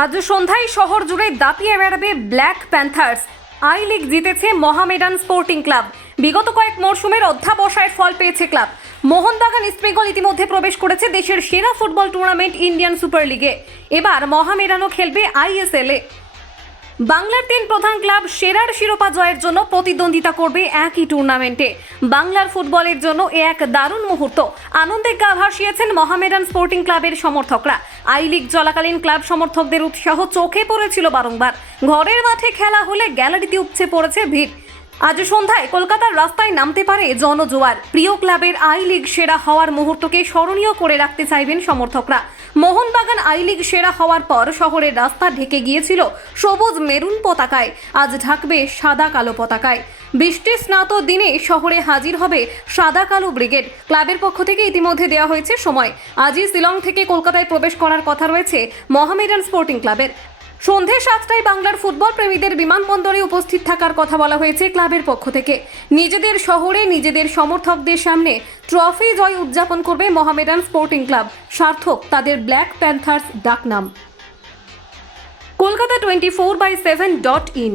আজ সন্ধ্যায় শহর জুড়ে দাপিয়ে বেড়াবে ব্ল্যাক প্যান্থার্স। আই লিগ জিতেছে মোহামেডান স্পোর্টিং ক্লাব। বিগত কয়েক মরশুমের অধ্যাবসায়ের ফল পেয়েছে ক্লাব। মোহনবাগান ইস্টবেঙ্গল ইতিমধ্যে প্রবেশ করেছে দেশের সেরা ফুটবল টুর্নামেন্ট ইন্ডিয়ান সুপার লিগে। এবার মোহামেডানও খেলবে আইএসএল এ। বাংলার 3 প্রধান ক্লাব সেরার শিরোপা জয়ের জন্য প্রতিদ্বন্দ্বিতা করবে একই টুর্নামেন্টে। বাংলার ফুটবলের জন্য এক দারুণ মুহূর্ত। আনন্দে গা ভাসিয়েছেন মোহামেডান স্পোর্টিং ক্লাবের সমর্থকরা। আই লিগ চলাকালীন ক্লাব সমর্থকদের উৎসাহ চোখে পড়েছিল বারংবার। ঘরের মাঠে খেলা হলে গ্যালারিতে উপচে পড়েছে ভিড়। আজ সন্ধ্যায় কলকাতার রাস্তায় নামতে পারে জনজোয়ার। প্রিয় ক্লাবের আই লিগ সেরা হওয়ার মুহূর্তকে স্মরণীয় করে রাখতে চাইবেন সমর্থকরা। মোহনবাগান আই লিগ সেরা হওয়ার পর শহরের রাস্তা ঢেকে গিয়েছিল সবুজ মেরুন পতাকায়। আজ ঢাকবে সাদা কালো পতাকায়। বৃষ্টি স্নাত দিনে শহরে হাজির হবে সাদা কালো ব্রিগেড। ক্লাবের পক্ষ থেকে ইতিমধ্যে দেওয়া হয়েছে সময়। আজই শিলং থেকে কলকাতায় প্রবেশ করার কথা রয়েছে মোহামেডান স্পোর্টিং ক্লাবের। সন্ধে 7টায় বাংলার ফুটবল প্রেমীদের বিমানবন্দরে উপস্থিত থাকার কথা বলা হয়েছে ক্লাবের পক্ষ থেকে। নিজেদের শহরে নিজেদের সমর্থকদের সামনে ট্রফি জয় উদযাপন করবে মোহামেডান স্পোর্টিং ক্লাব। সার্থক তাদের ব্ল্যাক প্যান্থার্স ডাকনাম। কলকাতা 24/7.in।